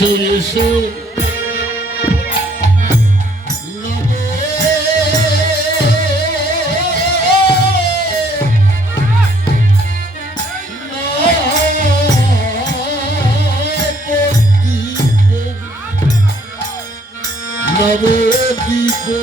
কাছে এসে নবদ্বীপে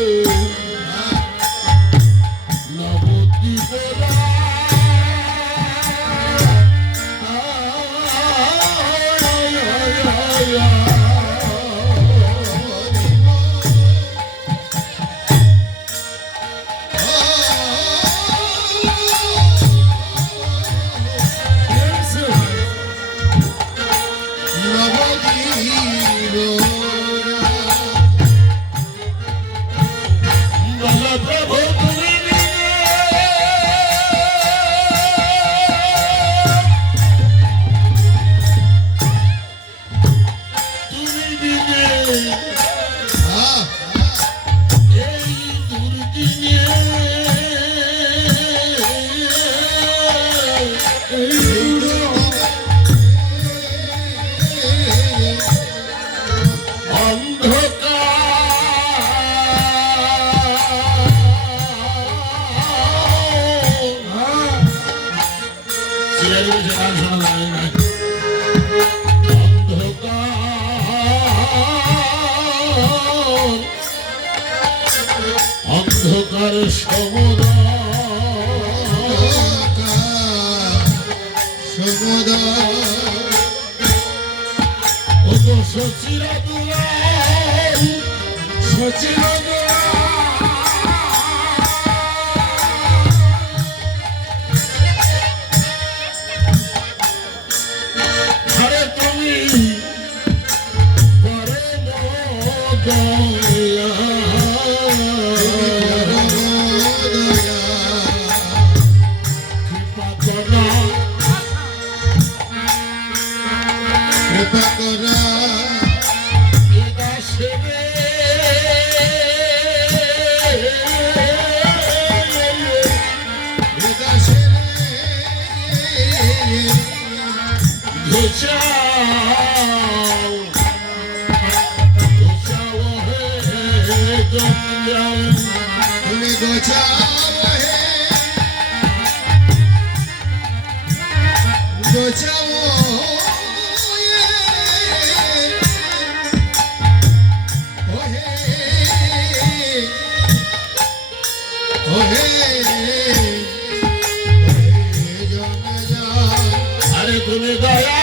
অন্ধকার আরে তুমি আরে তুমি দয়া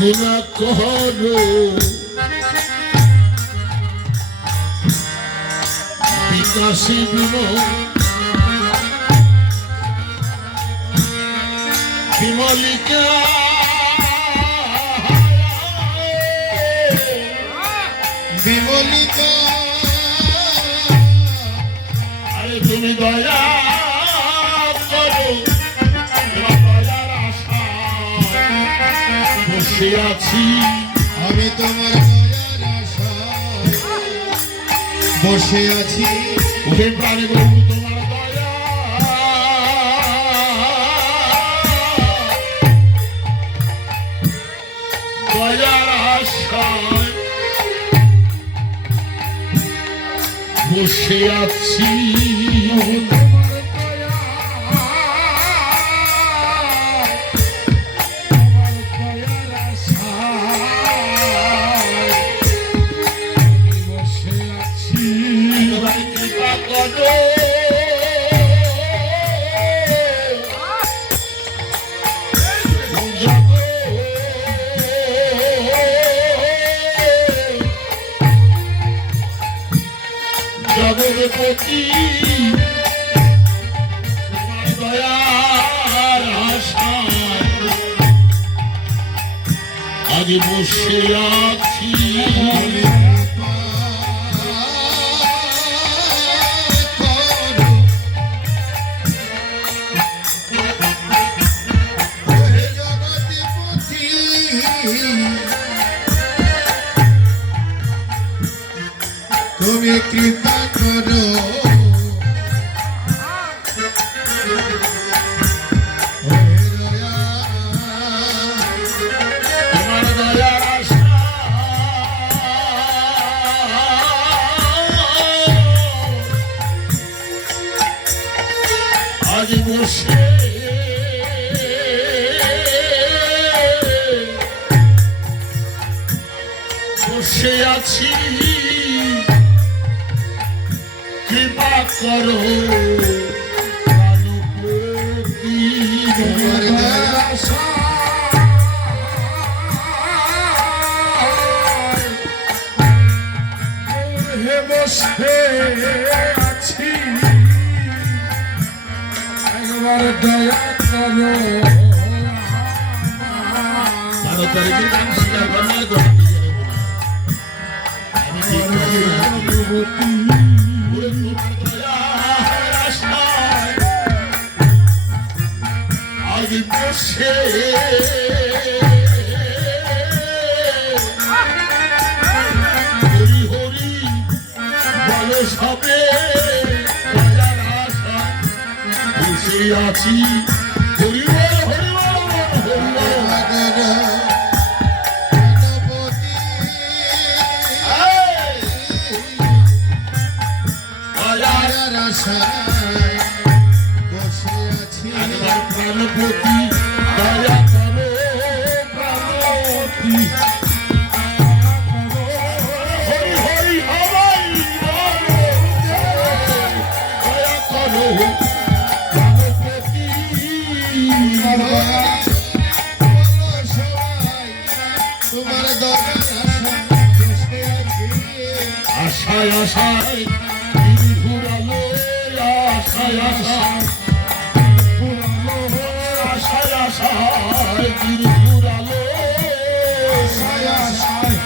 গুনা করো বিকাশী বিমলিকা বিমলিকা আরে তুমি দয়া করো দয়ার আশা বসে আছি আমি তোমার দয়ার আশায় বসে আছি ওহে প্রাণে প্রভু তোমার দয়া দয়ার আশায় বসে আছি জগৎপতি দয়ার আশায় আজ বসে আছি তুমি কৃপা করো তোমার দয়ার আশা আজ বসে বসে আছি কৃপা করো প্রাণপতি তোমার দয়ার আশা হে বসে আছি একবার দয়া করো 12 তারিখের গান স্বীকার করলে তো আমি ঠিক আজ বসে হরি হরি বলে সবে দয়ার আশা বসে আছি হরি বল হরি বল হরি বল দয়ার আশায় বসে আছি একবার প্রাণপতি দয়া করো প্রাণপতি হরি হরি হবাই বলো দয়া করো প্রাণপতি তোমার দয়ার আশায় বসে আছি আশায় আশায় দিন ঘুরালো আশায় আশায় ঘুরালো আশায় আশায় দিন ঘুরালো আশায় আশায়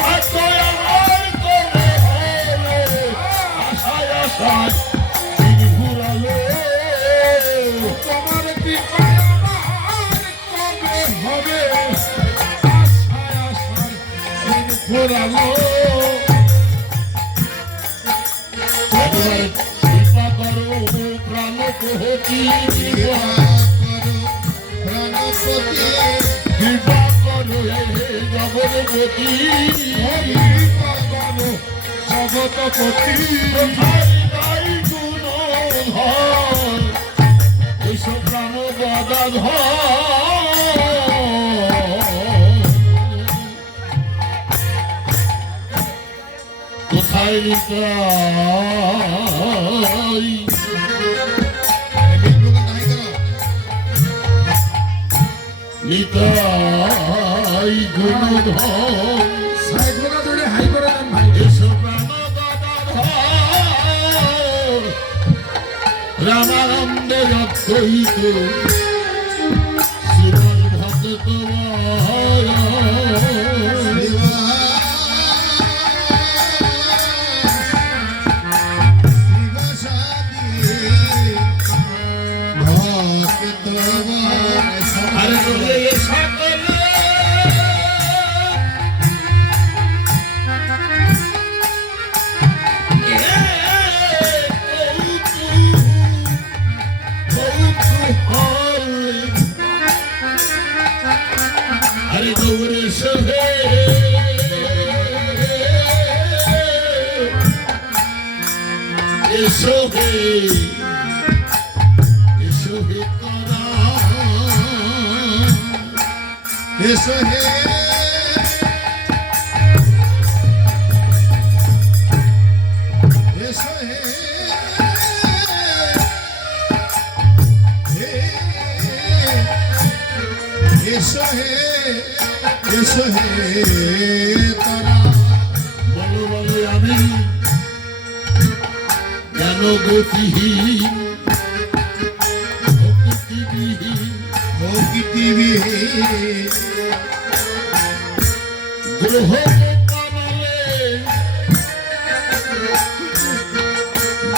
ভাগ্য আমার করে হলো আশায় আশায় দিন ঘুরালো তোমার কৃপায় আমার কবে হবে আশায় আশায় দিন ঘুরালো কৃপা করো প্রাণ কোহতি প্রাণপতি কৃপা করো হে জগৎপতি কৃপা করো জগৎপতি কোথায় নাই গুণ ধর এসব প্রাণ গদাধর কোথায় নিতাই নিতাই গুণধর সাইড গোনা ধরে হাই করে দেন ভাই এসব প্রাণ গদাধর রামানন্দ যত্তহিত শ্রীমদ ভক্ত আরে তোরে সকলে আরে গৌরে সহে এসো হে এসো হে তারা এসো হে এসো হে এসো হে এসো হে তারা বলো বলো আমি জ্ঞান গতিহীন ভক্তিবিহীন প্রকৃতিবিহীন গ্রহ কামালে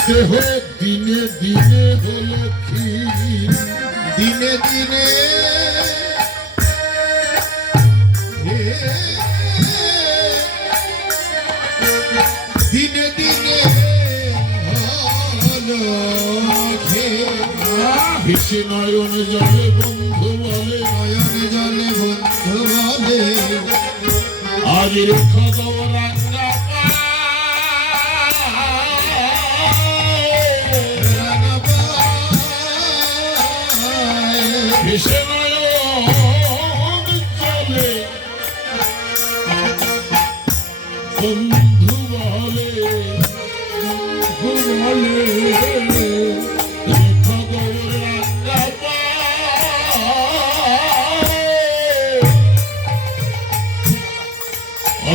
দেহ দিনে দিনে হলো ক্ষীণ দিনে দিনে ভেসে নয়ন জলে বন্ধু বলে নয়ন জলে বন্ধু বলে আজ রেখা গৌরাঙ্গা ভেসে নয়ন জলে বন্ধু বলে রেখা গৌরাঙ্গা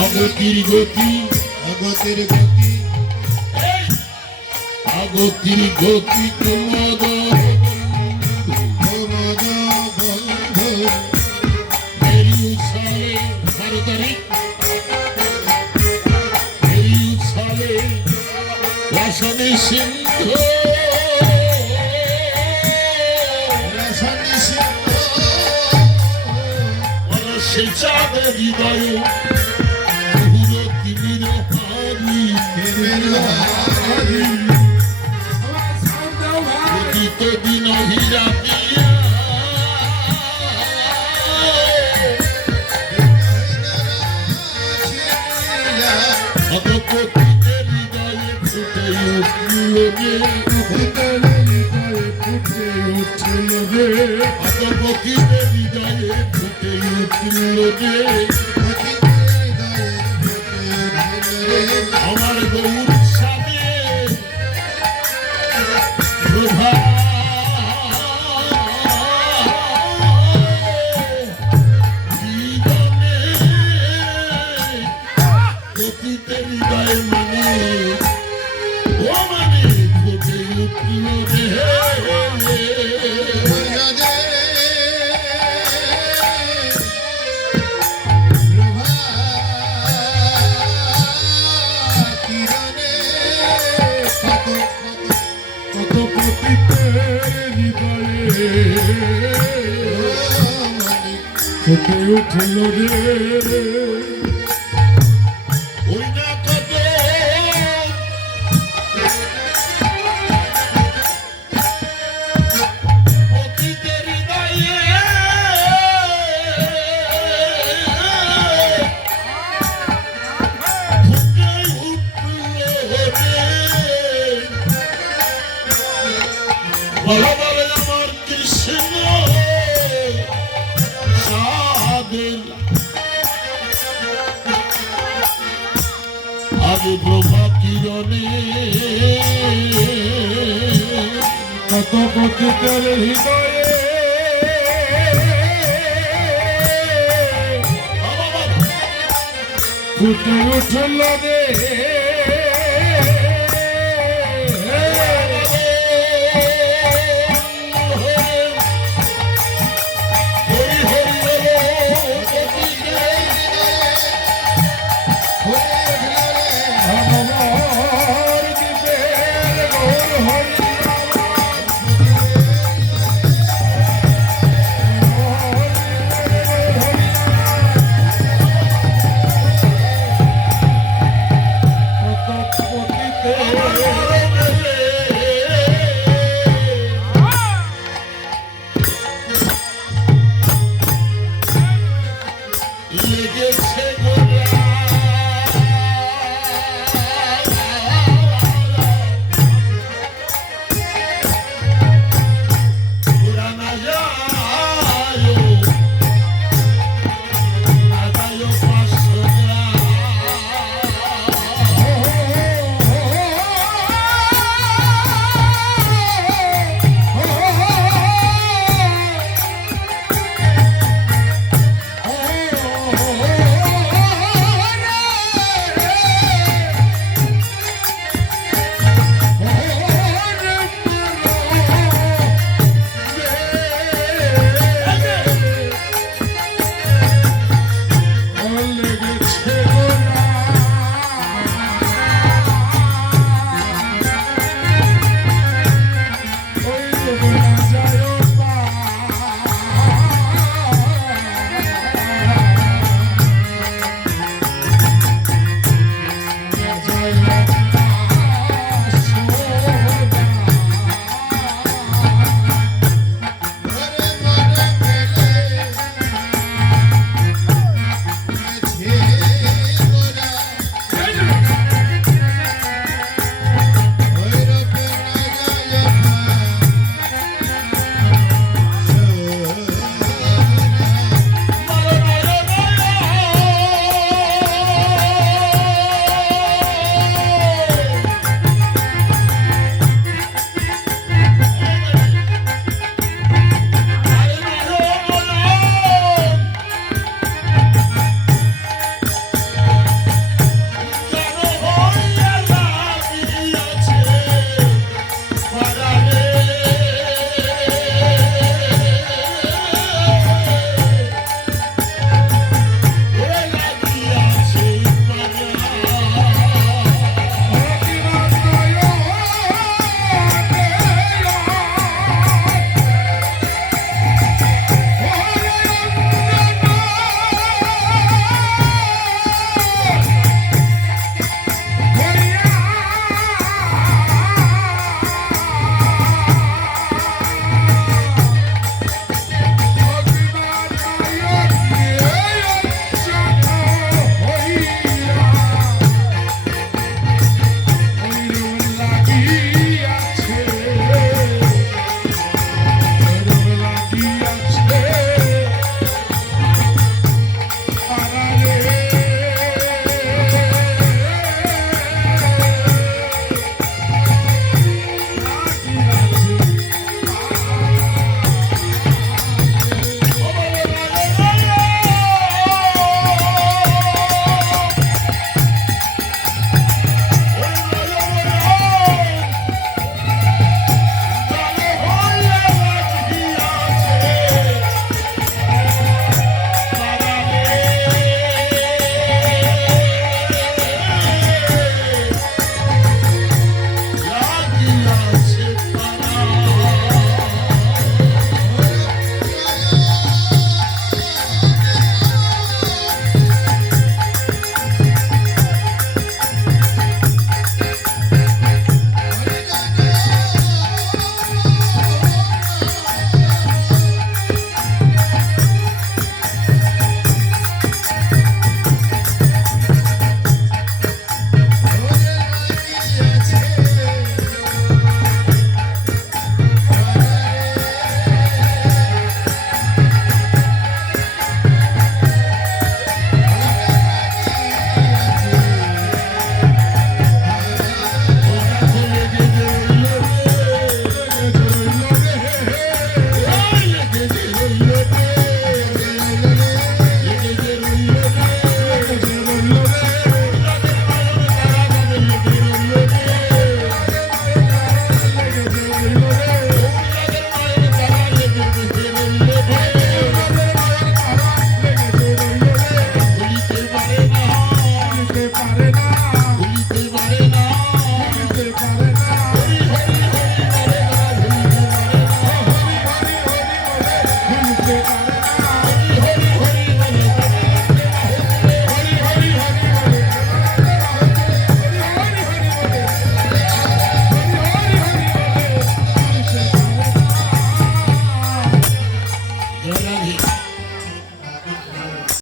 অগতির গতি অগতির গতি আগতির গতি তোমাদ প্রমোদ বন্ধু মেরি উছালে 12 তারিখ মেরি উছালে রসনে সিন্ধু রসনি সিন্ধু অনসে চাঁদের হৃদয় বহুর তিমির হারি হারি উদিত দিন হীরা দিয়া অতপতিদের হৃদয়ে ফুটে উঠল রে অতপতিদের হৃদয়ে ফুটে উঠল রে আমার গৌর সামনে প্রভা জীবনে পতিতে হৃদয় মানে ও মানে ফুটে উঠল রে কত পতিতের হৃদয়ে ফুটে উঠল রে ওই না কত পতিতের হৃদয়ে ফুটে উঠল রে বলো বলে আমার কৃষ্ণ সাদের আজ প্রভা কিরণে কত পতিতের হৃদয়ে ফুটে উঠল রে কত রাম